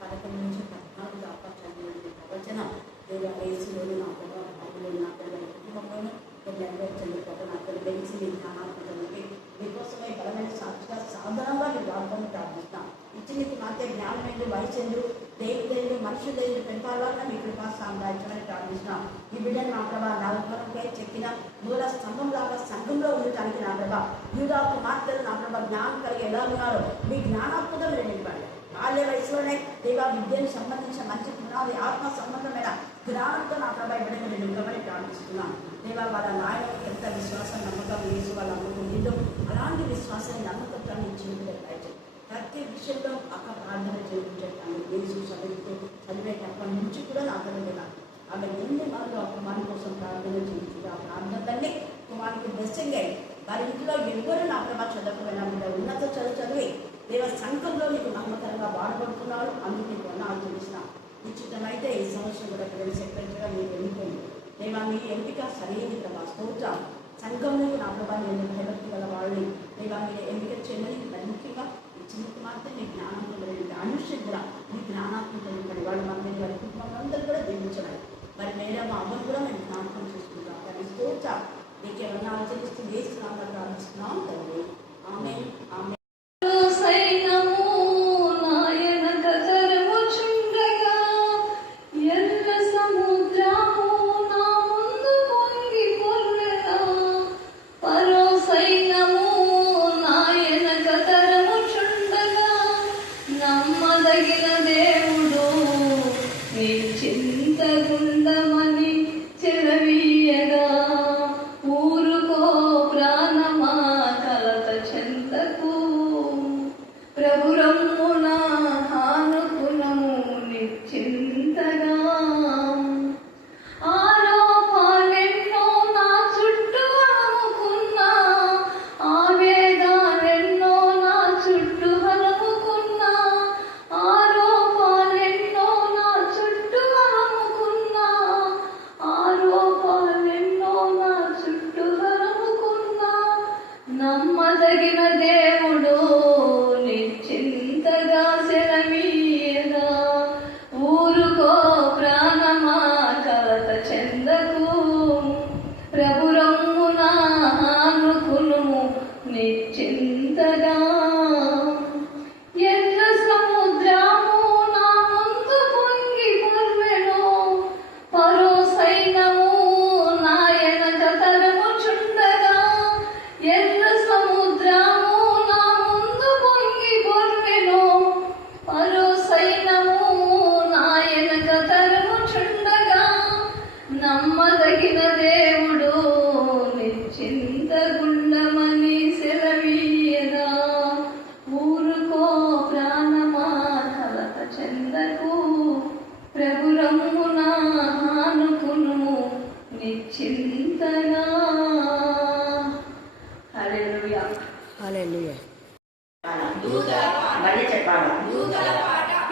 11 దాకా చదివిన ప్రవచనం దేవా యేసులోని నా ప్రభా బాబులోని నా పిల్లల కుటుంబంలోనూ కొన్ని నెరవేర్చండి ప్రభా నా పిల్లలు తెలిసి మీ జ్ఞానాత్మకతకి మీకోసమే బలమైన సాక్షిగా సాధారణంగా మీరు వాడుకొని ప్రార్థిస్తాం. ఇచ్చి మీకు నాకే జ్ఞానమైంది వయసు దేవుడైంది మనుషులైంది పెంపాలన్నా మీ కృపా సామ్రాజ్యాన్ని ప్రార్థిస్తున్నాం. ఈ బిడ్డను నా ప్రభా నలుగురంపై చెక్కిన మూల స్తంభం లాగా సంఘంలో ఉండటానికి నా ప్రభా యూదా కుమార్తెలు నా ప్రభా జ్ఞానం కలిగి ఎలా ఉన్నారో మీ జ్ఞానాత్మకం నిలబడి బాల్య వయసులోనే దేవా విద్యను సంబంధించిన మంచి పునాది ఆత్మ సంబంధమైన జ్ఞానంతో నా ప్రభా బిడ్డను నిలబడి ప్రార్థిస్తున్నాం. దేవా వాళ్ళ నాయనకి ఎంత విశ్వాసం నమ్మకం వేసి వాళ్ళు అనుకుంటుందో అలాంటి విశ్వాసాన్ని నమ్మకత్వాన్ని ఇచ్చి ప్రతి విషయంలో అక్క ప్రార్థన చేయించటాన్ని యేసు చదువుతూ చదివేటప్పటి నుంచి కూడా నా పిల్లలు ఆమె ఎన్ని మార్లు ఆ కుమారి కోసం ప్రార్థన చేయించుగా ఆ ప్రార్థనలన్నీ కుమారికి బ్లెస్సింగ్ అయ్యి వారి ఇంట్లో ఎవ్వరూ నా ప్రభా చదవకపోయినా బిడ్డ ఉన్నత చదివి దేవ సంఘంలో నీకు నమ్మకంగా వాడబడుతున్నారు. అందుకు నీకు అన్నాలు తెలిసిన నిశ్చితమైతే ఈ సంవత్సరం కూడా పిల్లల సెక్రటరీగా మీరు ఎన్నుకోండి. దేవా మీ ఎంపిక సరైనది ప్రభా స్తోత్రం. సంఘంలో నా ప్రభా నేను భయభక్తి గల వాళ్ళని దేవా మీరు ఎంపిక చేయమని మరి ముఖ్యంగా చిన్న కుమార్తె మీ జ్ఞానంతో అనుష్యం కూడా మీ జ్ఞానాత్మక వాళ్ళు మన మీద వారి కుటుంబంలో అందరూ కూడా దీవించడం మరి మేరే మా అమ్మను కూడా మేము జ్ఞాపకం చేసుకుంటాం. కానీ స్తోత్ర నీకేమన్నా ఆచరిస్తూ వేస్తున్నామని ప్రార్థిస్తున్నాం తండ్రి. ఆమె ఆమె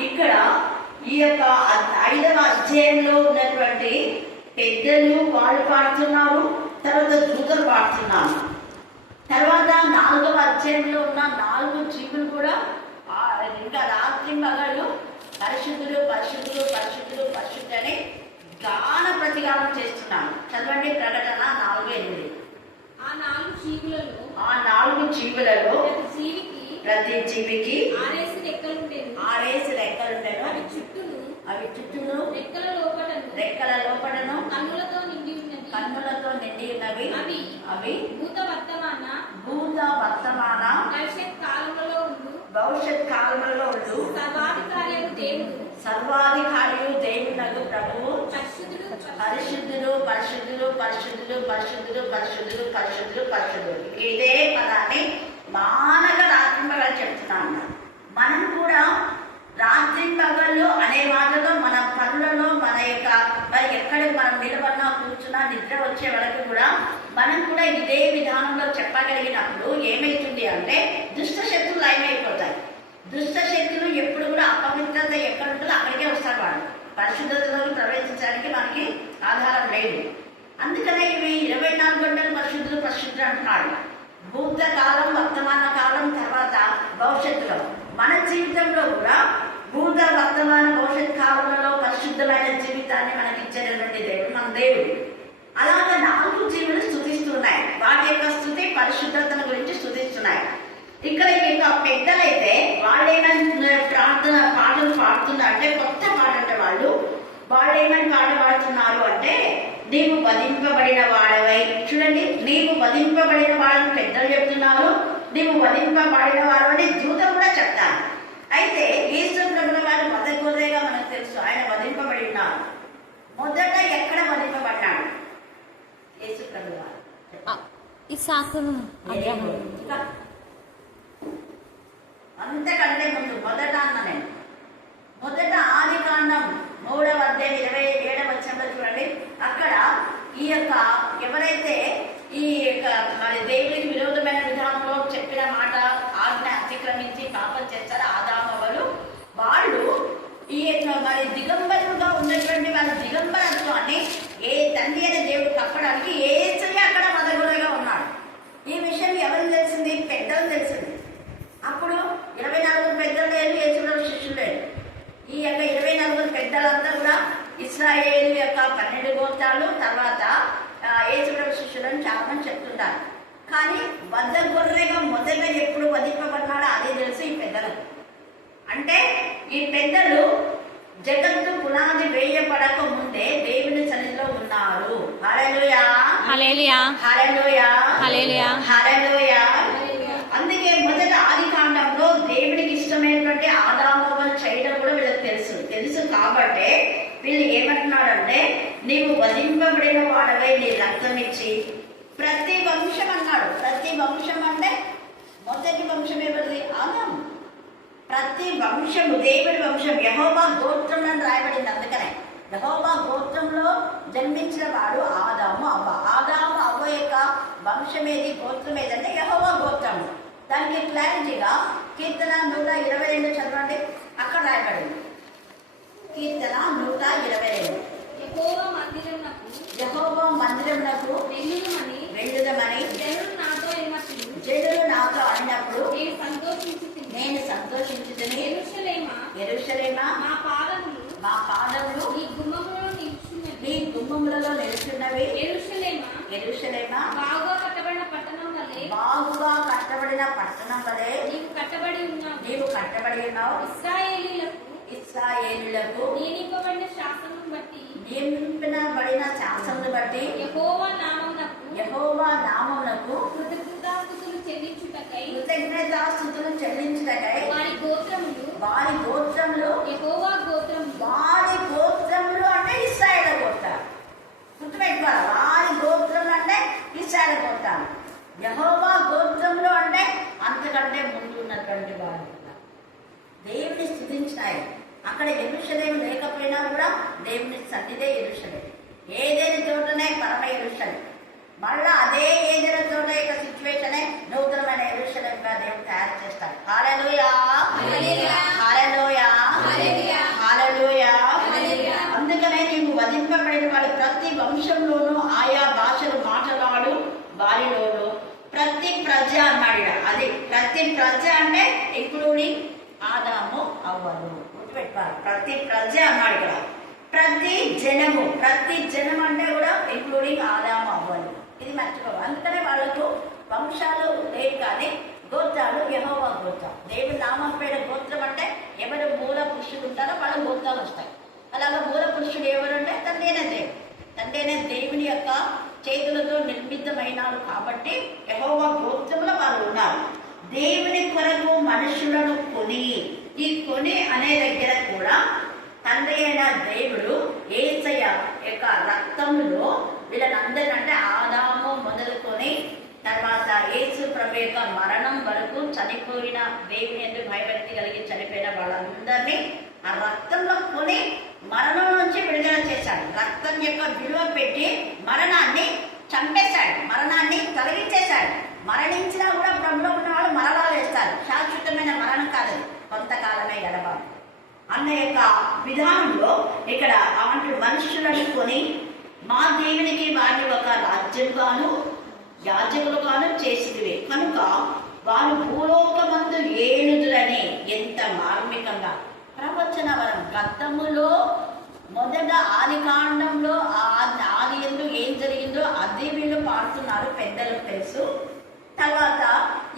ఇక్కడ ఈ యొక్క 5వ అధ్యాయంలో ఉన్నటువంటి పెద్దలు వాళ్ళు పాడుతున్నారు, తర్వాత దూతలు పాడుతున్నారు. తర్వాత 4వ అధ్యాయంలో ఉన్న 4 జీవులు కూడా ఇంకా రాత్రి మగళ్ళు పరిశుద్ధులు పరిశుద్ధులు పరిశుద్ధులు పరిశుద్ధులు అని గాన ప్రతిగానం చేస్తున్నాను. చదవండి ప్రకటన 4:8. ఆ 4 జీవులలో ప్రతి జీవికి 6 రెక్కలుండెను. అవి చుట్టూను రెక్కల లోపడను కన్నులతో నిండి ఉన్నవి. అవి భూత వర్తమాన భవిష్యత్ కాలములలో ఉండు సర్వాధికారియు దేవునగు ప్రభువు పరిశుద్ధులు పరిశుద్ధులు పరిశుద్ధులు పరిశుద్ధులు పరిశుద్ధులు పరిశుద్ధులు పరిశుద్ధులు. ఇదే పదాన్ని మానక రాత్రింపగలు చెప్తున్నాను. మనం కూడా రాత్రింపగళ్ళు అనే మాటలో మన పనులలో మన యొక్క మరి ఎక్కడ మనం నిలబడినా కూర్చున్నా నిద్ర వచ్చే వరకు కూడా మనం కూడా ఇదే విధానంలో చెప్పగలిగినప్పుడు ఏమైతుంది అంటే దుష్ట శక్తులు లయమైపోతాయి. దుష్ట శక్తులు ఎప్పుడు కూడా అపవిత్రత ఎక్కడ ఉంటుందో అక్కడికే వస్తారు. వాళ్ళు పరిశుద్ధతలోకి ప్రవేశించడానికి మనకి ఆధారం లేదు. అందుకనే ఇవి 24 గంటలు పరిశుద్ధులు అంటున్నాడు. భూతకాలం వర్తమాన కాలం తర్వాత భవిష్యత్తులో మన జీవితంలో కూడా భూత వర్తమాన భవిష్యత్ కాలంలో పరిశుద్ధమైన జీవితాన్ని మనకి ఇచ్చేటటువంటి దేవుడు మన దేవుడు. అలాగే 4 జీవులు స్తుతిస్తున్నాయి. వాటి యొక్క స్తుతి పరిశుద్ధతను గురించి స్తుతిస్తున్నాయి. ఇక్కడ ఇంకా పెద్దలైతే వాళ్ళు ఏమైనా ప్రార్థన పాటలు పాడుతున్నారు అంటే కొత్త పాట అంటే వాళ్ళు ఏమైనా పాట పాడుతున్నారు అంటే నీవు వధింపబడిన వాడవై. చూడండి, నీవు వధింపబడిన వాడని పెద్దలు చెప్తున్నారు, నీవు వధింపబడిన వాడు అని దూతం కూడా చెప్తాను. అయితే యేసు ప్రభుల వారు మొదటిగా మనకు తెలుసు ఆయన వధింపబడి ఉన్నారు. మొదట ఎక్కడ వధింపబడ్డాడు యేసు ప్రభుల వారు? అంతకంటే ముందు మొదట అన్న నేను మొదట ఆదికాండం 3వ అధ్యాయం 27వ వచనంలో చూడండి. అక్కడ ఈ యొక్క ఎవరైతే ఈ యొక్క మరి దేవుడికి విరోధమైన విధానంలో చెప్పిన మాట ఆజ్ఞ అతిక్రమించి పాపం చేస్తారో ఆదామవలు వాళ్ళు ఈ యొక్క మరి దిగంబరులుగా ఉన్నటువంటి వాళ్ళ దిగంబరత్వాన్ని ఏ తండ్రి అనే దేవుడు కప్పడానికి ఏసయ్య అక్కడ మదగురగా ఉన్నాడు. ఈ విషయం ఎవరికి తెలిసింది? పెద్దలు తెలిసింది. అప్పుడు 24 పెద్దలు లేదు, యేసులో శిష్యులు లేదు. ఈ యొక్క 24 పెద్దలంతా కూడా ఇశ్రాయేలు యొక్క 12 గోత్రాలు, తర్వాత యేసులో శిష్యులను చాలా మంది చెప్తుంటారు. కానీ వద్ద గొర్రెగా మొదట ఎప్పుడు వధింపబడినాడో అదే తెలుసు ఈ పెద్దలకు. అంటే ఈ పెద్దలు జగత్తు పునాది వేయబడక ముందే దేవుని సన్నిధిలో ఉన్నారు. హల్లెలూయా, హల్లెలూయా, హల్లెలూయా, హల్లెలూయా, హల్లెలూయా. అందుకే మొదట ఆదికాండంలో దేవుడికి ఇష్టమైనటువంటి ఆదామవ్వలు చేయడం కూడా వీళ్ళకి తెలుసు కాబట్టి వీళ్ళు ఏమంటున్నాడంటే నీవు వధింపబడిన వాడవై నీ రక్తం ఇచ్చి ప్రతి వంశం అన్నాడు. ప్రతి వంశం అంటే మొదటి వంశం ఎవరిది? ఆదాము. ప్రతి వంశము దేవుడి వంశం యెహోవా గోత్రం అని రాయబడింది. అందుకనే యెహోవా గోత్రంలో జన్మించిన వాడు ఆదాము అవ్వ. ఆదాము అవ్వ యొక్క వంశం ఏది, గోత్రం ఏదంటే యెహోవా గోత్రం. దానికి క్లారిటీగా కీర్తన 122 చదవండి. అక్కడ రాయబడింది కీర్తన 122. యెహోవా మందిరమునకు వెళ్ళుదమని జనులు నాతో అన్నప్పుడు నేను సంతోషించుదని యెరూషలేమా మా పాదములు నీ గుమ్మములలో నిలుచున్నవి. యెరూషలేమా బాగుగా కట్టబడిన పట్టణం వలె నీవు కట్టబడి ఉన్నావు. ఇశ్రాయేలీయులకు నియమింపబడిన శాసనమును బట్టి యెహోవా నామమునకు కృతజ్ఞతాస్తుతులు చెల్లించుటకై వారి గోత్రములు వారి గోత్రములు అంటే ఇశ్రాయేలు గోత్రాలు. గుర్తుపెట్టుకోవాలి, వారి గోత్రములు అంటే ఇశ్రాయేలు గోత్రాలు. యెహోవా గోత్రంలో అంటే అంతకంటే ముందు ఉన్నటువంటి వారు దేవుని స్తుతించినాయి. అక్కడ యెరూషలేము లేకపోయినా కూడా దేవుని సన్నిధే యెరూషలేము. ఏదైనా చోటనే పరమ యెరూషలేము. మళ్ళా అదే ఏదైనా చోట యొక్క సిచ్యువేషనే నూతనమైన యెరూషలేముగా దేవుడు తయారు చేస్తాడు. హల్లెలూయా, హల్లెలూయా, హల్లెలూయా. అందుకనే నీవు వధింపబడిన వాడు ప్రతి వంశంలోనూ ఆయా భాషలు మాట్లాడు వారిలోనూ ప్రతి ప్రజ అన్నాడు. అది ప్రతి ప్రజ అంటే ఇంక్లూడింగ్ ఆదాము అవ్వలు. గుర్తుపెట్టుకోవాలి, ప్రతి ప్రజ అన్నాడు ఇక్కడ. ప్రతి జనం అంటే కూడా ఇంక్లూడింగ్ ఆదాము అవ్వలు. ఇది మర్చిపోవాలి. అందుకనే వాళ్ళకు వంశాలు లేవు కానీ గోత్రాలు యెహోవా గోత్రం. దేవుని నామం పేరు గోత్రం అంటే ఎవరు మూల పురుషులు ఉంటారో వాళ్ళ గోత్రాలు వస్తాయి. అలాగే మూల పురుషుడు ఎవరంటే తండ్రినే దేవుని యొక్క చేతులతో నిర్మితమైనాడు కాబట్టి యెహోవా గోత్రంలో వాళ్ళు ఉన్నారు. దేవుని కొరకు మనుషులను ఈ కొని అనే దగ్గర కూడా తండ్రి అయిన దేవుడు యేసయ్య యొక్క రక్తంలో వీళ్ళనందరినీ అంటే ఆదాము మొదలుకొని తర్వాత యేసు ప్రభు యొక్క మరణం వరకు చనిపోయిన దేవుని ఎందుకు భయభక్తి కలిగి చనిపోయిన వాళ్ళందరినీ ఆ రక్తంలో కొని మరణం నుంచి విడుదల చేశాడు. రక్తం యొక్క విలువ పెట్టి మరణాన్ని చంపేశాడు, మరణాన్ని తొలగించేశాడు. మరణించినా కూడా ప్రభులో ఉన్న వాళ్ళు మరణాలు వేస్తారు. శాశ్వతమైన మరణం కాదు, కొంతకాలమే గడపాలి అన్న యొక్క విధానంలో ఇక్కడ అలాంటి మనుషులను కొని మా దేవునికి వారిని ఒక రాజ్యంగాను యాజకులుగాను చేసినవే కనుక వారు భూలోకమందు ఏలుదురని. ఎంత మార్మికంగా ప్రవచన వరం. గతములో మొదట ఆది కాండంలో ఆది ఎందు ఏం జరిగిందో అది వీళ్ళు పాడుతున్నారు, పెద్దలకు తెలుసు. తర్వాత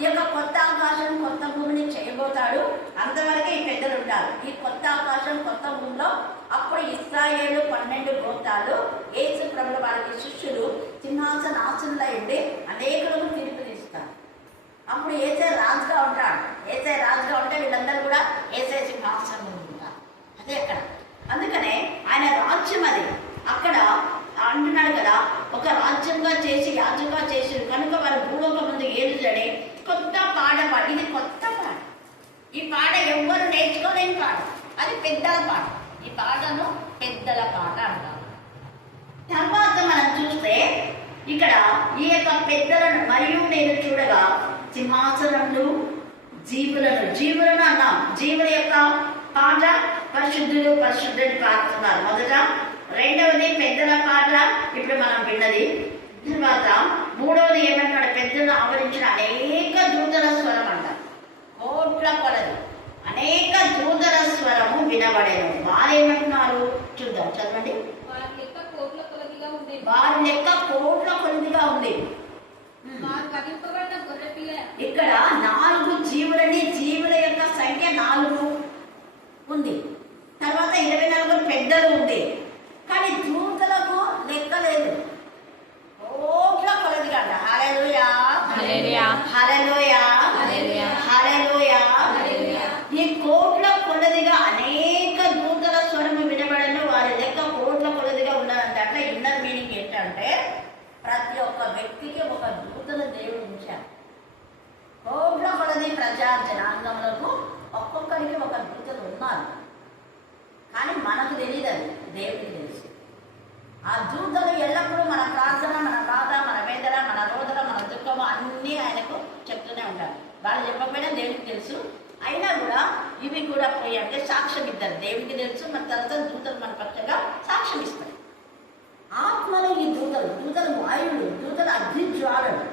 ఈ యొక్క కొత్త ఆకాశం కొత్త భూమిని చేయబోతాడు, అంతవరకు ఈ పెద్దలు ఉంటారు. ఈ కొత్త ఆకాశం కొత్త భూమిలో అప్పుడు ఇశ్రాయేలు 12 గోత్రాలు యేసు ప్రభుల వారికి శిష్యులు సింహాసనాసనులై ఉండి అనేకులకు తీర్పు తీస్తారు. అప్పుడు ఏసే రాజుగా ఉంటాడు. ఏసే రాజుగా ఉంటే వీళ్ళందరూ కూడా ఏసే సింహాసనం ఉంటారు. అదే అక్కడ. అందుకనే ఆయన రాజ్యం అది. అక్కడ అంటున్నాడు కదా, ఒక రాజ్యంగా చేసి యాజగా చేసి కనుక వారు భూలోక ముందు ఏలుదని కొత్త పాట పాడు. ఇది కొత్త పాట. ఈ పాట ఎవ్వరు నేర్చుకోలేని పాట. అది పెద్దల పాట. ఈ పాటను పెద్దల పాట అంటారు. తర్వాత మనం చూస్తే ఇక్కడ ఈ యొక్క పెద్దలను మరియు నేను చూడగా సింహాసనములు జీవులను అన్నాం. జీవుల యొక్క పాట పరిశుద్ధులు పరిశుద్ధుని పాడుతున్నారు మొదట. రెండవది పెద్దల పాట ఇప్పుడు మనం విన్నది. తర్వాత మూడవది ఏమంటాడు, పెద్దలను ఆవరించిన అనేక దూతల స్వరం అంటారు. కోట్ల కొలది అనేక దూతల స్వరము వినబడేను. వారేమంటున్నారు చూద్దాం, చదవండి. వారి లెక్క కోట్ల కొలదిగా ఉండేది. వారి లెక్క కోట్ల కొలదిగా ఉంది. ఇక్కడ 4 జీవులని, జీవుల యొక్క సంఖ్య 4 ఉంది. తర్వాత 24 పెద్దలు ఉంది. కానీ దూతలకు లెక్క లేదు. కోట్ల కొలదిగా అంట. హల్లెలూయా హల్లెలూయా హల్లెలూయా హల్లెలూయా. ఈ కోట్ల కొలదిగా అనేక దూతల స్వరము వినబడను. వారి లెక్క కోట్ల కొలదిగా ఉన్నదంటే అట్లా ఇన్నర్ మీనింగ్ ఏంటంటే ప్రతి ఒక్క వ్యక్తికి ఒక దూతల దేవుడు ఉంచారు. కోట్ల కొలది ప్రజా జనాంగములకు ఒక్కొక్కరికి ఒక దూతలు ఉన్నారు. కానీ మనకు తెలియదు, అది దేవుడికి తెలుసు. ఆ దూతలు ఎల్లప్పుడూ మన ప్రార్థన, మన బాధ, మన వేదన, మన రోదన, మన దుఃఖము అన్నీ ఆయనకు చెప్తూనే ఉంటారు. వాళ్ళు చెప్పకపోయినా దేవుడికి తెలుసు. అయినా కూడా ఇవి కూడా పోయి అంటే సాక్ష్యం ఇస్తారు. దేవుడికి తెలుసు. మన తర్వాత దూతలు మన పక్షంగా సాక్ష్యం ఇస్తారు. ఆత్మలు ఈ దూతలు వాయువులు, దూతలు అగ్ని జ్వాలలు.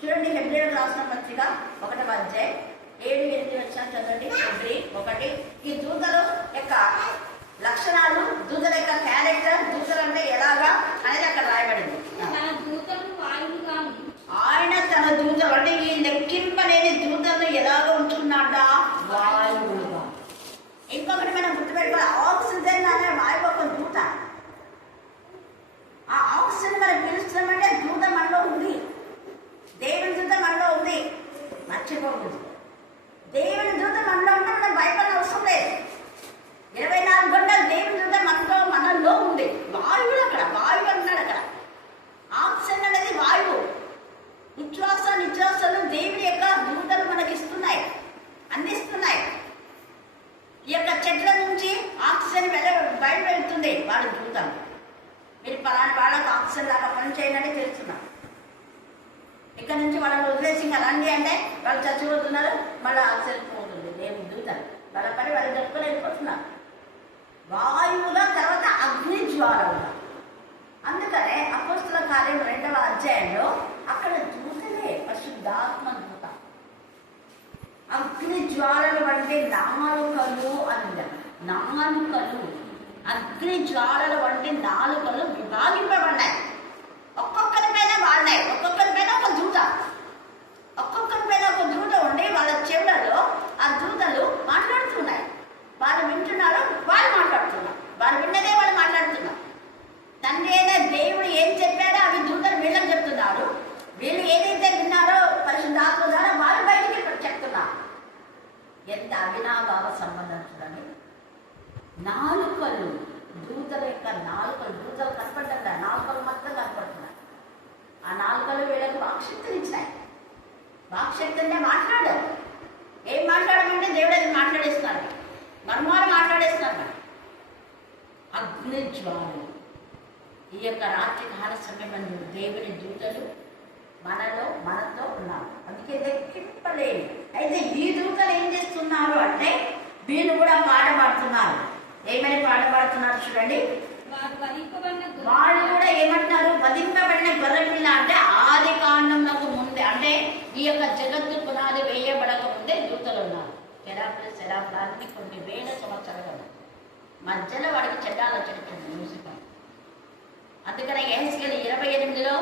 చూడండి, హెబ్రీయులకు రాసిన పత్రిక 1వ అధ్యాయం 7-8 వచ్చిన చదవండి. హెబ్రీ 1. ఈ దూతలు యొక్క లక్షణాలు, దూతల యొక్క క్యారెక్టర్, దూతలు అంటే ఎలాగా అనేది అక్కడ రాయబడింది. ఆయన తన దూతలు అంటే ఈ లెక్కింపలేని దూతలను ఎలాగ ఉంచుకున్నాడా? వాయువులుగా. ఇంకొకటి మనం గుర్తుపెట్టుకోవాలి, ఆక్సిజన్ అనే వాయువు ఒక దూత. ఆ ఆక్సిజన్ మనం పిలుస్తున్నామంటే దూత మనలో ఉంది. దేవుని దూత మనలో ఉంది, మర్చిపోకూడదు. దేవుని దూత మనలో ఉంటే మనం భయపడిన అవసరం లేదు. 24 గంటలు దేవుని దూత మనలో ఉంది. వాయువులు అక్కడ, వాయువు అంటున్నాడు అక్కడ. ఆక్సిజన్ అనేది వాయువు. ఉచ్ఛ్వాస నిశ్వాసాలు దేవుని యొక్క దూతలు మనకి ఇస్తున్నాయి, అందిస్తున్నాయి. ఈ యొక్క చెట్ల నుంచి ఆక్సిజన్ బయట వెళ్తుంది, వాడు దూతలు. మీరు పలానా వాళ్ళకి ఆక్సిజన్ లాగా పని చేయాలని తెలుస్తున్నారు. ఇక్కడ నుంచి వాళ్ళని వదిలేసి ఇంకా రండి అంటే వాళ్ళు చచ్చిపోతున్నారు, మళ్ళీ ఆక్సిజన్ పోతుంది. దేవుని దూతలు వాళ్ళ పని వాళ్ళు చెప్పుకొని వెళ్ళిపోతున్నారు. వాయువుగా, తర్వాత అగ్ని జ్వాలలుగా. అందుకనే అపోస్తల కార్యం 2వ అధ్యాయంలో అక్కడ దూతలే పరిశుద్ధాత్మ దూత. అగ్ని జ్వాలలు అంటే నాలుకలు అని. నాలుకలు, అగ్ని జ్వాలలు అంటే నాలుకలు విభాగింపబడ్డాయి. ఒక్కొక్కరి పైన వాడినాయి. ఒక్కొక్కరి పైన ఒక దూత, ఒక్కొక్కరి పైన ఒక దూత ఉండి వాళ్ళ చెవులలో ఆ దూతలు మాట్లాడుతున్నాయి. వాళ్ళు వింటున్నారు, వాళ్ళు మాట్లాడుతున్నారు. వాళ్ళు విన్నదే వాళ్ళు మాట్లాడుతున్నారు. తండ్రి అయినా దేవుడు ఏం చెప్పాడో అవి దూతలు వీళ్ళకి చెప్తున్నారు. వీళ్ళు ఏదైతే విన్నారో పరిశుద్ధాత్మ ద్వారా వాళ్ళు బయటికి చెప్తున్నారు. ఎంత అవినాభావ సంబంధం చూడండి. నాలుకలు, దూతల యొక్క నాలుకలు. దూతలు కనపడ్డా, నాలుకలు మాత్రం కనపడుతున్నాయి. ఆ నాలుకలు వీళ్ళకి వాక్శక్తిని ఇచ్చాయి. వాక్శక్తినే మాట్లాడారు. ఏం మాట్లాడమంటే దేవుడు అది మాట్లాడేస్తున్నారు, మర్మాలు మాట్లాడేస్తున్నారు. అగ్ని జ్వాలలు. ఈ యొక్క రాత్రి కాల సమయంలో దేవుని దూతలు మనతో ఉన్నారు. అందుకే లెక్కింపలేని. అయితే ఈ దూతలు ఏం చేస్తున్నారు అంటే వీళ్ళు కూడా పాట పాడుతున్నారు. ఏమని పాట పాడుతున్నారు చూడండి. వాళ్ళు కూడా ఏమంటున్నారు? వధింపబడిన గొర్రెపిల్ల అంటే ఆది కాండంలో ముందు ముందే, అంటే ఈ యొక్క జగత్తు పునాది వేయబడక ముందే దూతలు ఉన్నారు. శరాపురాన్ని కొన్ని వేల సంవత్సరాలు మధ్యలో వాడికి చెడ్డ ఆలోచన వచ్చింది లూసిఫర్. అందుకనే ఎహెజ్కేలు 28లో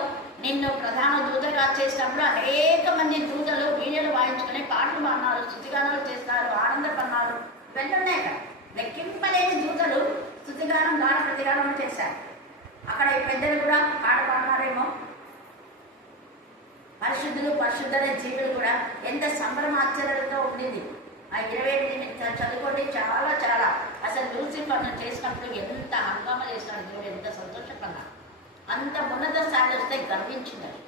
నిన్ను ప్రధాన దూతగా చేసినప్పుడు అనేక మంది దూతలు వీణలు వాయించుకుని పాటలు పాడినారు, స్తుతిగానాలు చేస్తారు, ఆనందపడినారు. ఇవన్నీ ఉన్నాయి కదా, లెక్కింపలేని దూతలు స్తుతిగానం గాన ప్రతిగానం చేశారు. అక్కడ ఈ పెద్దలు కూడా పాట పాడినారేమో. పరిశుద్ధులు పరిశుద్ధుల జీవులు కూడా ఎంత సంభ్రమాశ్చర్యంతో ఉండింది. ఆ 28 చదువుకోండి, చాలా చాలా. అసలు లూసిఫర్ను చేసినప్పుడు ఎంత హంగామా చేసినాడు దేవుడు, ఎంత సంతోషపడ్డా. అంత ఉన్నత స్థాయిలో వస్తే గర్వించినారు.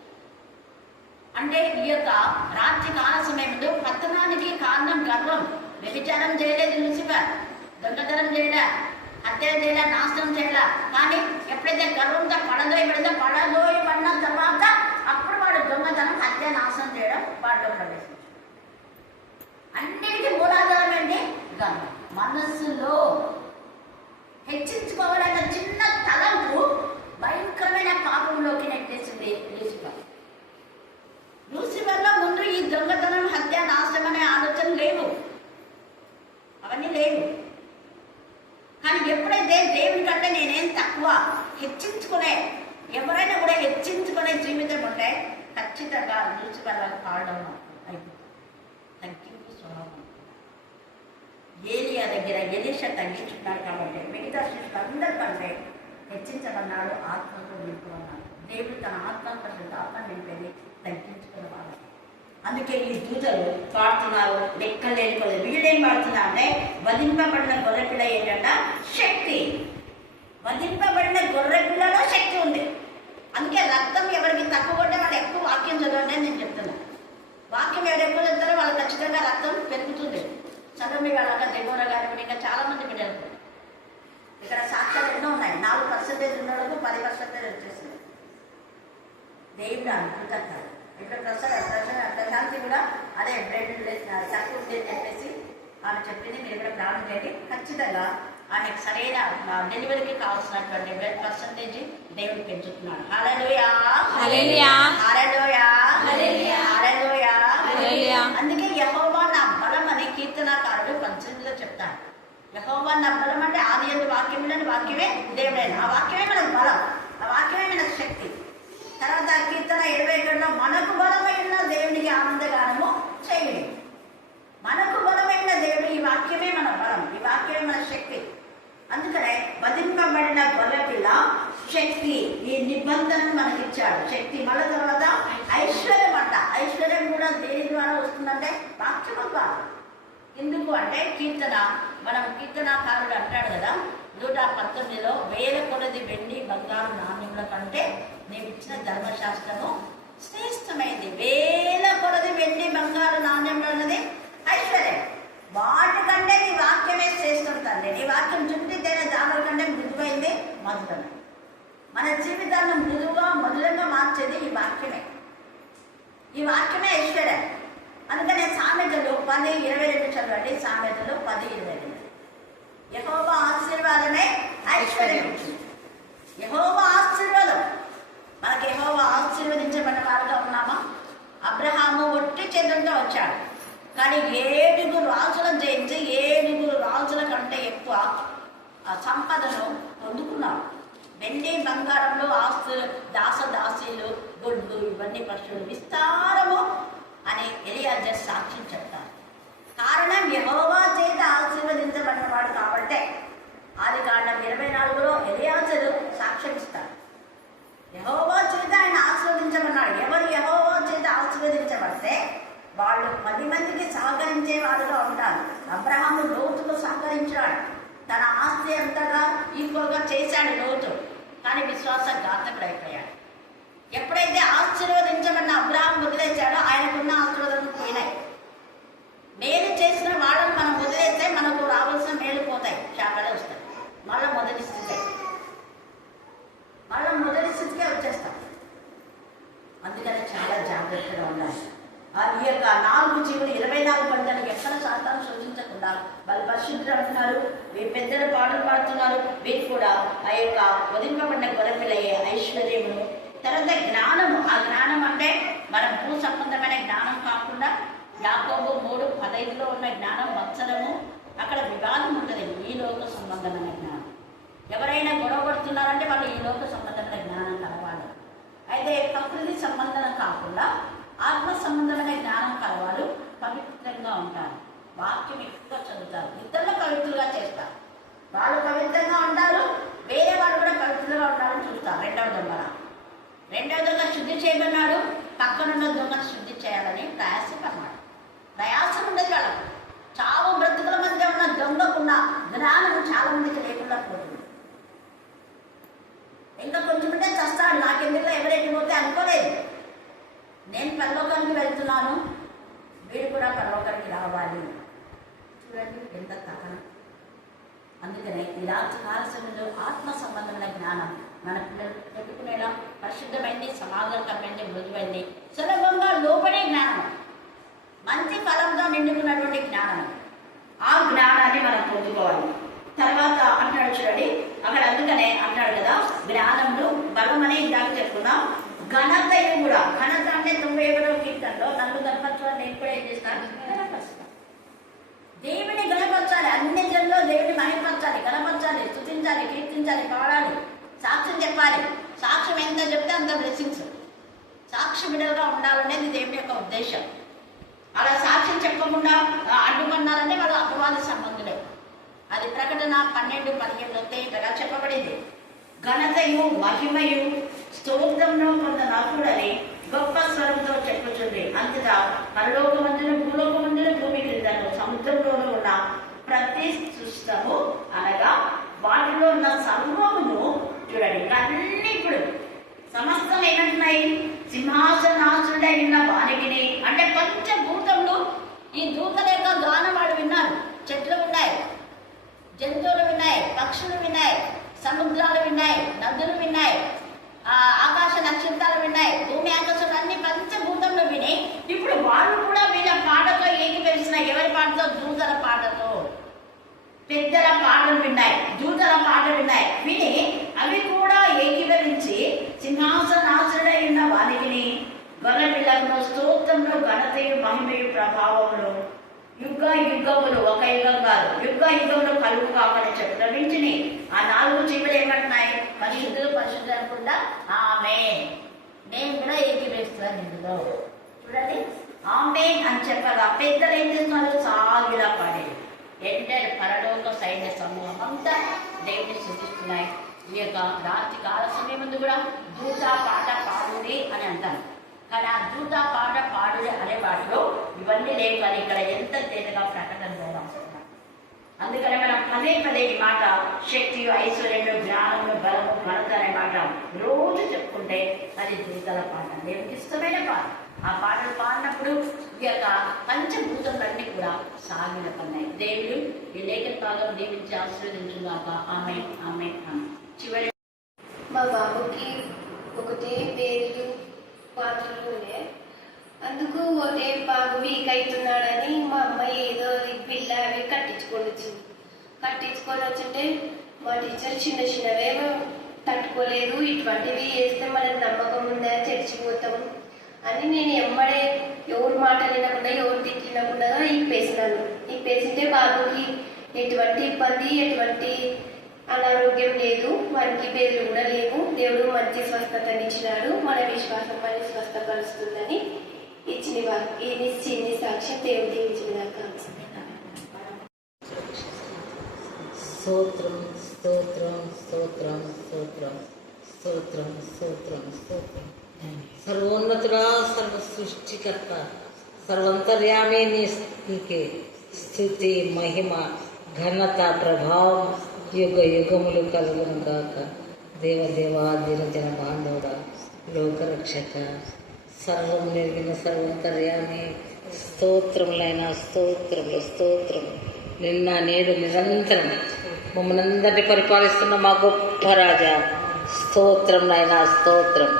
అంటే ఈ యొక్క రాత్రి కాల సమయంలో పతనానికి కారణం గర్వం. వ్యభిచారం చేయలేదు లూసిఫర్, దొంగతనం చేయలే, హత్య చేయలే, నాశనం చేయలే. కానీ ఎప్పుడైతే గర్వంతో పడదోయబడిన తర్వాత అప్పుడు వాడు దొంగతనం, హత్య, నాశనం చేయడం వాడిలో ప్రవేశించాడు. అన్నిటికీ మూలాధారం ఏంటి? గర్వం. మనస్సులో హెచ్చించుకోవాలన్న చిన్న తలంపు భయంకరమైన పాపంలోకి నెట్టేసింది లూసిఫర్. లూసిఫర్లో ముందు ఈ దొంగతనం, హత్య, నాశనం అనే ఆలోచన లేవు, అవన్నీ లేవు. కానీ ఎప్పుడైతే దేవుని కంటే నేనేం తక్కువ హెచ్చించుకునే, ఎవరైనా కూడా హెచ్చించుకునే జీవితం ఉంటే ఖచ్చితంగా లూసిఫర్లకు కావడం అయిపోతుంది. తగ్గింపు స్వభావం. ఏలియా దగ్గర ఎలీషా తగ్గించుకున్నాడు కాబట్టి మిగతా శిష్యులు అందరికంటే హెచ్చించమన్నాడు, ఆత్మతో నింపుకున్నాడు. దేవుడు తన ఆత్మ నింపేది తగ్గించుకున్నవాడు. అందుకే ఈ దూతలు పాడుతున్నారు, లెక్కలేని కొద్ది. వీళ్ళేం పాడుతున్నారు అంటే వధింపబడిన గొర్రెపిల్ల ఏంటంట? శక్తి. వధింపబడిన గొర్రెపిల్లలో శక్తి ఉంది. అందుకే రక్తం ఎవరికి తక్కువ ఉంటే వాళ్ళు ఎక్కువ వాక్యం చదవండి అని నేను చెప్తున్నాను. వాక్యం ఎవరు ఎక్కువ చదువుతారో వాళ్ళు ఖచ్చితంగా రక్తం పెరుగుతుంది. చదవమి వాళ్ళక దేవోరా గారి ఇంకా చాలా మంది బిడ్డలు ఇక్కడ సాక్ష్యాలు ఎన్నో ఉన్నాయి. 4% ఉన్నోళ్ళకు 10% వచ్చేసింది. దేవుడు అనుకుంటారు. ఇక్కడ ప్రశాంతి కూడా అదే బ్లడ్ తక్కువ ఉంది అని చెప్పేసి ఆమె చెప్పింది. మీరు కూడా ప్రారంభం చేయండి. ఖచ్చితంగా ఆమెకు సరైన డెలివరీకి కావాల్సినటువంటి బ్లడ్ పర్సంటేజ్ దేవుడు పెంచుతున్నాడు. హల్లెలూయా, హల్లెలూయా, హల్లెలూయా, హల్లెలూయా, హల్లెలూయా, హల్లెలూయా. అందుకే యెహోవా నా బలం అని కీర్తనాకారుడు 18లో చెప్తాడు. యెహోవా నా బలం అంటే ఆది యందు వాక్యములను, వాక్యమే దేవుడైన. ఆ వాక్యమే మనకు బలం, ఆ వాక్యమే మనకు శక్తి. తర్వాత కీర్తన 21లో మనకు బలమైన దేవునికి ఆనందగానము చేయుడి. మనకు బలమైన దేవుడు, ఈ వాక్యమే మన బలం, ఈ వాక్యమే మన శక్తి. అందుకనే వధింపబడిన గొర్రెపిల్ల శక్తి, ఈ నిబంధనను మనకిచ్చాడు. శక్తి మళ్ళీ తర్వాత ఐశ్వర్యం అంట. ఐశ్వర్యం కూడా దేని ద్వారా వస్తుందంటే వాక్యం ద్వారా. ఎందుకు అంటే కీర్తన, మనం కీర్తనాకారుడు అంటాడు కదా 119లో 1000 కొలది వెండి బంగారు నాణ్యముల కంటే నేను ఇచ్చిన ధర్మశాస్త్రము శ్రేష్టమైంది. 1000 కొలది వెండి బంగారు నాణ్యములు అన్నది ఐశ్వర్యం. వాటికంటే నీ వాక్యమే శ్రేష్టం తండ్రి. నీ వాక్యం చుట్టితేన జామల కంటే మృదువైంది మధురమే. మన జీవితాన్ని మృదువుగా మధురంగా మార్చేది ఈ వాక్యమే. ఈ వాక్యమే ఐశ్వర్యం. అందుకనే సామెతలు 10:22 చదవండి. సామెతలు 10:22. యెహోవా ఆశీర్వాదమే ఐశ్వర్యం. యెహోవా ఆశీర్వాదం. మనకి యెహోవా ఆశీర్వదించబడిన వారుగా ఉన్నామా? అబ్రహాము ఒట్టి చేతులతో వచ్చాడు, కానీ 7 రాజులను జయించి 7 రాజుల కంటే ఎక్కువ సంపదను పొందుకున్నాడు. వెండి బంగారంలో ఆస్తులు, దాసదాసీలు, గొడ్లు, ఇవన్నీ పశువులు విస్తారము అని ఎలియాజర్ సాక్ష్యం చెప్తారు. కారణం యెహోవా చేత ఆశీర్వదించబడిన వాడు కాబట్టే. ఆదికాండం 24లో ఎలియాజరు సాక్ష్యం ఇస్తారు. యెహోవా చేత ఆయన ఆశీర్వదించబడినాడు. ఎవరు యెహోవా చేత ఆశీర్వదించబడితే వాళ్ళు 10 మందికి సహకరించే వాడుగా ఉంటారు. అబ్రహాము లోతుకు సహకరించాడు. తన ఆస్తి అంతగా ఈక్వల్గా చేశాడు లోతు, కానీ విశ్వాసఘాతకుడు అయిపోయాడు. ఎప్పుడైతే ఆశీర్వదించబడిన అబ్రహాం వదిలేశాడో ఆయనకున్న ఆశీర్వాదాలు పోయినాయి. మేలు చేసిన వాళ్ళని మనం వదిలేస్తే మనకు రావాల్సిన మేలు పోతాయి, శాపలే వస్తాయి. మళ్ళీ మొదటి స్థితికే వచ్చేస్తాం. అందుకని చాలా జాగ్రత్తగా ఉండాలి. ఈ యొక్క 4 జీవులు 24 గంటలకు ఎక్కడ శాతాన్ని సూచించకుండా వాళ్ళు పరిశుద్ధులు అంటున్నారు. పెద్దలు పాటలు పాడుతున్నారు. వీరు కూడా ఆ యొక్క వదిలింపబడిన గొర్రెపిల్లయే ఐశ్వర్యము. తర్వాత జ్ఞానము. ఆ జ్ఞానం అంటే మన భూ సంబంధమైన జ్ఞానం కాకుండా యాకోబు 3:15లో ఉన్న జ్ఞానం వత్సరము, అక్కడ వివాదం ఉంటుంది. ఈ లోక సంబంధమైన జ్ఞానం. ఎవరైనా గొడవ పడుతున్నారంటే వాళ్ళు ఈ లోక సంబంధమైన జ్ఞానం కలవాలి. అయితే ప్రకృతి సంబంధం కాకుండా ఆత్మ సంబంధమైన జ్ఞానం కలవాళ్ళు పవిత్రంగా ఉంటారు. వాక్యం ఎక్కువ చదువుతారు, ఇతరులు పవిత్రులుగా చేస్తారు. వాళ్ళు పవిత్రంగా ఉంటారు, వేరే వాళ్ళు కూడా పవిత్రంగా ఉండాలని చూస్తారు. రెండవ దొంగ శుద్ధి చేయమన్నాడు, పక్కనున్న దొంగను శుద్ధి చేయాలని ప్రయాసపడ్డాడు. ప్రయాసం ఉండదు వాళ్ళకు. చావు బ్రతుకుల మధ్య ఉన్న దొంగకున్న జ్ఞానం చాలా మందికి లేకుండా పోతుంది. ఇంకా కొంచెం ఉంటే చస్తాడు, నాకెందుకు ఎవరెట్టి పోతే అనుకోలేదు. నేను పరలోకానికి వెళ్తున్నాను, వీడు కూడా పరలోకానికి రావాలి. చూడండి ఎంత తపన. అందుకనే ఈ రాత్రి కాల సమయంలో ఆత్మ సంబంధమైన జ్ఞానం మన పిల్లలు పెట్టుకునేలా పరిశుద్ధమైంది, సమాధానకరమైంది, మృదువైంది, సులభంగా లోపడే జ్ఞానం, మంచి ఫలంతో నిండుకున్నటువంటి జ్ఞానం. ఆ జ్ఞానాన్ని మనం పొందుకోవాలి. తర్వాత అంటాడు చూడండి, అక్కడ అందుకనే అంటాడు కదా, జ్ఞానంలో బలం అని ఇందాక చెప్పుకున్నాం. ఘనతయు కూడా, ఘనత అంటే 91వ కీర్తనలో నన్ను గణపరచాలి, నేను కూడా ఏం చేస్తాను, గణపరుస్తాను. దేవుని గణపరచాలి, అన్ని జన్లో దేవుని మహిమపరచాలి, గణపరచాలి, స్తుతించాలి, కీర్తించాలి, పాడాలి, సాక్ష్యం చెప్పాలి. సాక్ష్యం ఎంత చెప్తే అంత బ్లెస్సింగ్స్. సాక్షి బిడ్డలుగా ఉండాలనేది దేవుని యొక్క ఉద్దేశం. అలా సాక్ష్యం చెప్పకుండా అడ్డుకున్నారంటే వాళ్ళు అపవాద సంబంధులే. అది ప్రకటన 12:15లో తేటగా చెప్పబడింది. ఘనతయు మహిమయు స్తోత్రంలో కొంత నకుడని గొప్ప స్వరంతో చెప్పుచుంది. అంతటా పరలోకమందును భూలోకమందును భూమి క్రిందను సముద్రంలోనూ ఉన్న ప్రతి సృష్టము అనగా వాటిలో ఉన్న సర్వమును చూడండి. అన్ని ఇప్పుడు సమస్తం ఏమంటున్నాయి, సింహాసనాసుడై ఉన్న వానికిని అంటే పంచభూతములు. ఈ దూతల యొక్క గానం వాడు విన్నారు. చెట్లు విన్నాయి, జంతువులు విన్నాయి, పక్షులు విన్నాయి, సముద్రాలు విన్నాయి, నదులు విన్నాయి, ఆకాశ నక్షత్రాలు విన్నాయి, భూమి ఆకాశాలు అన్ని పంచభూతంలో విని ఇప్పుడు వాళ్ళు కూడా వీళ్ళ పాటతో ఏకీభవిస్తున్నాయి. ఎవరి పాటతో? దూతల పాటతో. పెద్దల పాటలు విన్నాయి, దూతల పాట విన్నాయి. విని అవి కూడా ఏకీభవించి సింహాసనాసుడై ఉన్న వానికి గొర్రెపిల్లకు స్తోత్రంలో ఘనతయు మహిమయు ప్రభావములు యుగ యుగములు, ఒక యుగం కాదు, యుగ యుగములు కలుగు కాకని చెప్తా వింటిని. ఆ 4 జీవులు ఏమంటున్నాయి, పరిశుద్ధులు పరిశుద్ధులు అనుకుంటా ఆమె. నేను కూడా ఏకీభవిస్తున్నాను ఇందులో. చూడండి, ఆమె అని చెప్పగా పెద్దలు ఏం చేస్తున్నారు, సాగిలా పడే ఏంటంటే పరలోక సైన్య సమూహం అంతా దేవుని సృష్టిస్తున్నాయి. ఈ యొక్క రాత్రి కాల సమయం ముందు కూడా దూత పాట పాడుడి అని అంటారు. కానీ ఆ దూత పాట పాడుడి అనే వాటిలో ఇవన్నీ లేవు. కానీ ఇక్కడ ఎంత తేలిగా ప్రకటనలో రాస్తున్నారు. అందుకనే మనం పదే ఈ మాట శక్తి, ఐశ్వర్యంలో, జ్ఞానంలో, బలము, ఘనత అనే మాట రోజు చెప్పుకుంటే అది దూతల పాట, దేవునికి ఇష్టమైన పాట. ఆ పాటలు పాడినప్పుడు ఈ యొక్క పంచభూతములన్నీ కూడా సాగిలపన్నాయి. దేవుడు ఈ లేఖన భాగం దీవించి ఆశీర్వదించుగాక. ఆమె ఆమె ఆమె. చివరి మా బాబుకి ఒకటే పేర్లు పాత్రలు ఉండే, అందుకు ఒకటే బాబు వీక్ అవుతున్నాడని మా అమ్మాయి ఏదో పిల్ల అవి కట్టించుకొని వచ్చింటే మా టీచర్ చిన్నవే తట్టుకోలేదు, ఇటువంటివి చేస్తే మనకు నమ్మకం ఉందా, చర్చిపోతాం అని నేను ఎమ్మడే ఎవరు మాట వినకుండా ఎవరు తిట్టినకుండా ఇప్పేసినాను. ఇప్పేసింటే బాబుకి ఎటువంటి ఇబ్బంది, ఎటువంటి అనారోగ్యం లేదు, వారికి పేర్లు కూడా లేవు. దేవుడు మంచి స్వస్థతనిచ్చినాడు. మన విశ్వాసం మన స్వస్థపరుస్తుందని ఇచ్చిన సాక్ష్యం దేవుడు దీవించినాక. స్తోత్రం స్తోత్రం స్తోత్రం స్తోత్రం స్తోత్రం స్తోత్రం స్తోత్రం. సర్వోన్నతుడా, సర్వ సృష్టికర్త, సర్వంతర్యామి నీకే స్తుతి, మహిమ, ఘనత, ప్రభావం యుగ యుగములు కలుగును గాక. దేవదేవా, దినజన బాంధవుడా, లోకరక్షక, సర్వం నెరిగిన సర్వంతర్యామి, స్తోత్రములైన స్తోత్రములు స్తోత్రం. నిన్న నేడు నిరంతరం మమ్మల్ని అందరినీ పరిపాలిస్తున్న మా గొప్ప రాజా, స్తోత్రం నాయన, స్తోత్రం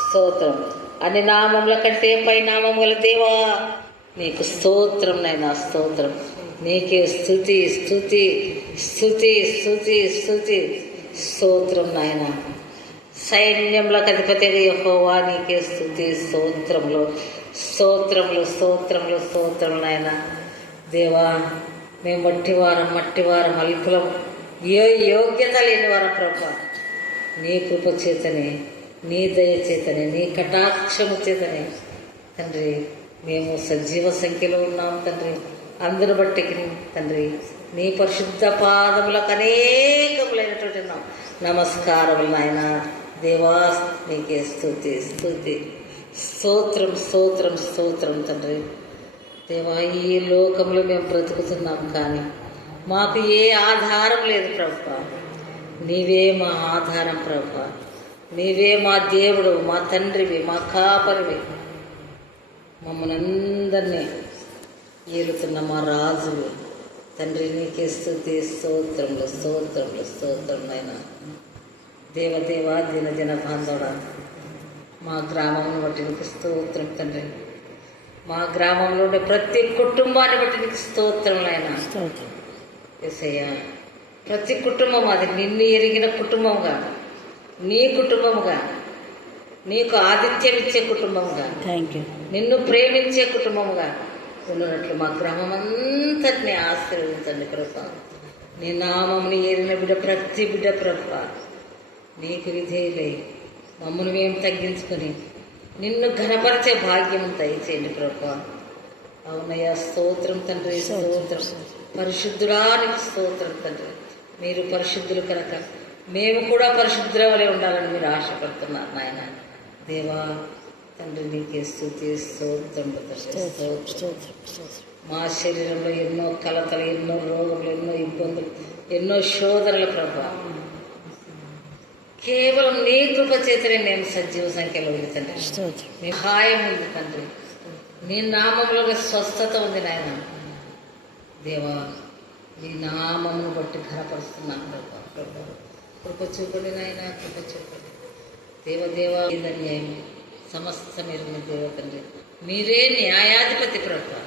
స్తోత్రం. అన్ని నామముల కంటే పై నామముల దేవా నీకు స్తోత్రం నాయన, స్తోత్రం. నీకే స్తుతి స్తుతి స్తుతి స్తుతి స్తుతి స్తోత్రం నాయన. సైన్యములకు అధిపతిగా యెహోవా నీకే స్తుతి, స్తోత్రములు స్తోత్రములు స్తోత్రములు స్తోత్రములు నాయన. దేవా, మేము మట్టివారం అల్పులం, యోగ్యత లేని వారం ప్రభా. నీ కృప చేతనే, నీ దయ చేతనే, నీ కటాక్షము చేతనే తండ్రి మేము సజీవ సంఖ్యలో ఉన్నాం తండ్రి. అందరు బట్టి తండ్రి నీ పరిశుద్ధ పాదములకు అనేకములైనటువంటి నమస్కారములు నాయన. దేవా, నీకే స్తుతి స్తుతి స్తోత్రం స్తోత్రం స్తోత్రం తండ్రి. దేవా, ఈ లోకంలో మేము బ్రతుకుతున్నాం కానీ మాకు ఏ ఆధారం లేదు ప్రభువా. నీవే మా ఆధారం ప్రభువా. నీవే మా దేవుడు, మా తండ్రివి, మా కాపరివి, మమ్మల్ని అందరినీ ఏలుతున్న మా రాజువు తండ్రి. నీకే స్తుతి స్తోత్రములు స్తోత్రములు స్తోత్రములు అయినా. దేవదేవా, దినదిన బాంధవుడా, మా గ్రామంలో బట్టి నీకు స్తోత్రం తండ్రి. మా గ్రామంలో ఉండే ప్రతి కుటుంబాన్ని బట్టి నీకు స్తోత్రములైనా. యేసయ్యా, ప్రతి కుటుంబం అది నిన్ను ఎరిగిన కుటుంబంగా, నీ కుటుంబముగా, నీకు ఆతిథ్యం ఇచ్చే కుటుంబముగా, నిన్ను ప్రేమించే కుటుంబముగా ఉన్నట్లు మా గ్రామం అంతటిని ఆశీర్వదించండి ప్రభా. నీ నామముని ఏరిన బిడ్డ ప్రతి బిడ్డ ప్రభా నీకు విధేయులై మమ్మల్ని మేము తగ్గించుకొని నిన్ను ఘనపరిచే భాగ్యం దయచేయండి ప్రభా. అవునయ్యా, స్తోత్రం తండ్రి, స్తోత్రం. పరిశుద్ధుడానికి స్తోత్రం తండ్రి. మీరు పరిశుద్ధులు కనుక మేము కూడా పరిశుద్ధుల వలె ఉండాలని మీరు ఆశపడుతున్నారు నాయన. దేవా తండ్రి, నీకే స్తుతి స్తోత్రం స్తోత్రం. మా శరీరంలో ఎన్నో కలతలు, ఎన్నో రోగములు, ఎన్నో ఇబ్బందులు, ఎన్నో శోధనలు ప్రభా. కేవలం నీ కృప చేతనే మేము సజీవ సంఖ్యలో ఉంది తండ్రి. నీ సహాయం ఉంది తండ్రి. నీ నామంలో స్వస్థత ఉంది నాయన. దేవా, నీ నామమును బట్టి ఘనపరుస్తున్నాను ప్రభా. ప్రభా, కృప చూపండి నాయన, కృప చూపండి. దేవదేవా, న్యాయం సమస్త మీరు దేవ తండ్రి. మీరే న్యాయాధిపతి ప్రభా.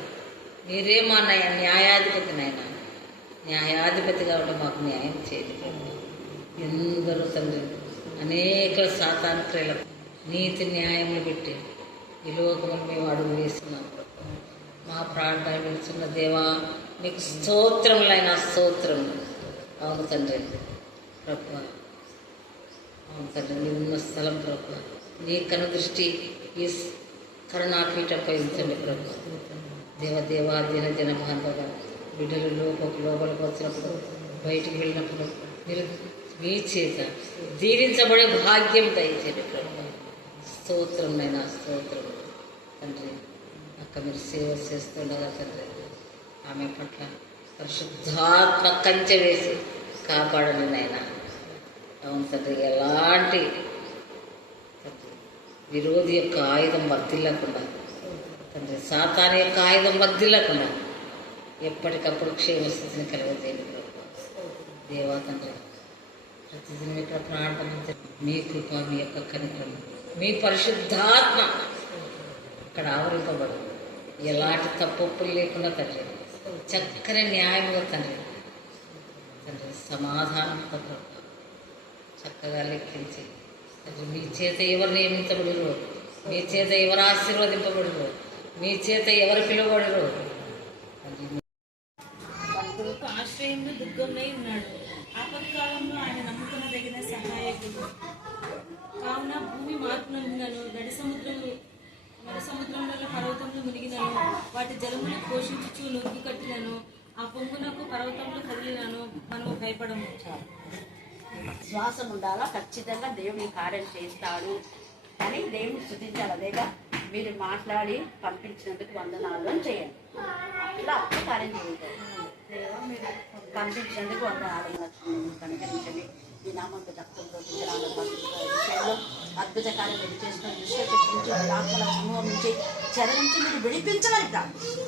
మీరే మా న్యాయాధిపతి నాయన. న్యాయాధిపతి కాబట్టి మాకు న్యాయం చేయండి ప్రభా. ఎందరూ తండ్రి అనేక సాతాను క్రియలకు నీతి న్యాయములు పెట్టి ఈ లోకములు మేము అడుగు వేస్తున్నాం ప్రభా. మా ప్రాణాన్ని నిలుచున్న దేవా, నీకు స్తోత్రములైన స్తోత్రం. అవును తండ్రి ప్రభా, అవును తండ్రి. నీ ఉన్న స్థలం ప్రభా, నీ కను దృష్టి ఈ కరుణాపీఠంపై ఉంచండి ప్రభా. దేవదేవా, దిన బాంధవ బిడ్డలు లోపలికి వచ్చినప్పుడు, బయటికి వెళ్ళినప్పుడు మీరు మీ చేత దీవించబడే భాగ్యం దయచేయండి ప్రభా. స్తోత్రం నైనా, స్తోత్రం తండ్రి. అక్క మీరు సేవ చేస్తుండగా తండ్రి ఆమె పట్ల పరిశుద్ధాత్మ కంచె వేసి కాపాడండి నాయన. అవును తండ్రి, ఎలాంటి విరోధి యొక్క ఆయుధం వర్ధిల్లకుండా తండ్రి, సాతాను యొక్క ఆయుధం వర్ధిల్లకుండా ఎప్పటికప్పుడు క్షేమస్థితిని కలగజేయండి ప్రభా. దేవా తండ్రి, ప్రతిదినం ఇక్కడ ప్రార్థన మీ కృప, మీ యొక్క కనికరం, మీ పరిశుద్ధాత్మ ఇక్కడ ఆవరింపబడు. ఎలాంటి తప్పులు లేకుండా తండ్రి, చక్కని న్యాయముగా తండ్రి, సమాధానంతో చక్కగా లెక్కించి తండ్రి, మీ చేత ఎవరు నియమించబడరు, మీ చేత ఎవరు ఆశీర్వదింపబడరు, మీ చేత ఎవరు పిలువబడరు. ఆశ్రయంలో దుర్గంలో ఉన్నాడు. ఆపత్కాలంలో ఆయన నమ్ముకునదగిన సహాయకుడు. కావున భూమి మార్పునందునను నడి సముద్రంలో పర్వతంలో మునిగినను, వాటి జలమును పోషించుచు లొంగి కట్టినను, ఆ పొంగునకు పర్వతంలో కదిలినను మనము భయపడము. విశ్వాసం ఉండాలా, ఖచ్చితంగా దేవుని కార్యం చేస్తాడు అని దేవుని స్తుతించాలి. అదేగా మీరు మాట్లాడి పంపించినందుకు వందనాలు అని చేయండి. ఇలా అప్పుడు కార్యం చేయండి. పంపించినందుకు వందనాలు కనికరించండి. ఈ నామంతో రక్తంలో విషయంలో అద్భుత కార్యం మీరు చేస్తున్న దుష్టశక్తి నుంచి, ఆత్మల సమూహం నుంచి, చెర నుంచి మీరు విడిపించమని ప్రార్థించండి.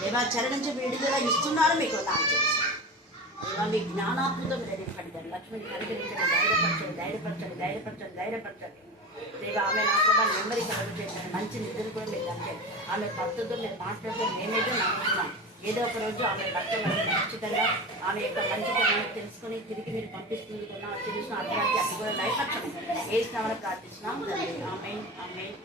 దేవా, చెర నుంచి విడుదల ఇస్తున్నారు మీకు నాకు తెలుసు. దేవా, మీ జ్ఞానాత్మకం ధైర్యపడతారు. లక్ష్మిని కనికరించండి, ధైర్యపరచండి. దేవా, ఆమె నా కూడా నెమ్మది కలుగు చేశాను. మంచి నిద్ర కూడా మీరు అంటే ఆమె పద్ధతులు నేను మాట్లాడుతూ మేమైతే నమ్ముతున్నాం. ఏదో ఒక రోజు ఆమె భర్త మనకి ఖచ్చితంగా ఆమె యొక్క మంచితనాన్ని తెలుసుకొని తిరిగి మీరు పంపిస్తుంది కూడా తెలిసిన అర్థానికి అది కూడా లైఫ్ ఏ స్థానంలో ప్రార్థిస్తున్నాం తండ్రి. ఆమేన్ ఆమేన్.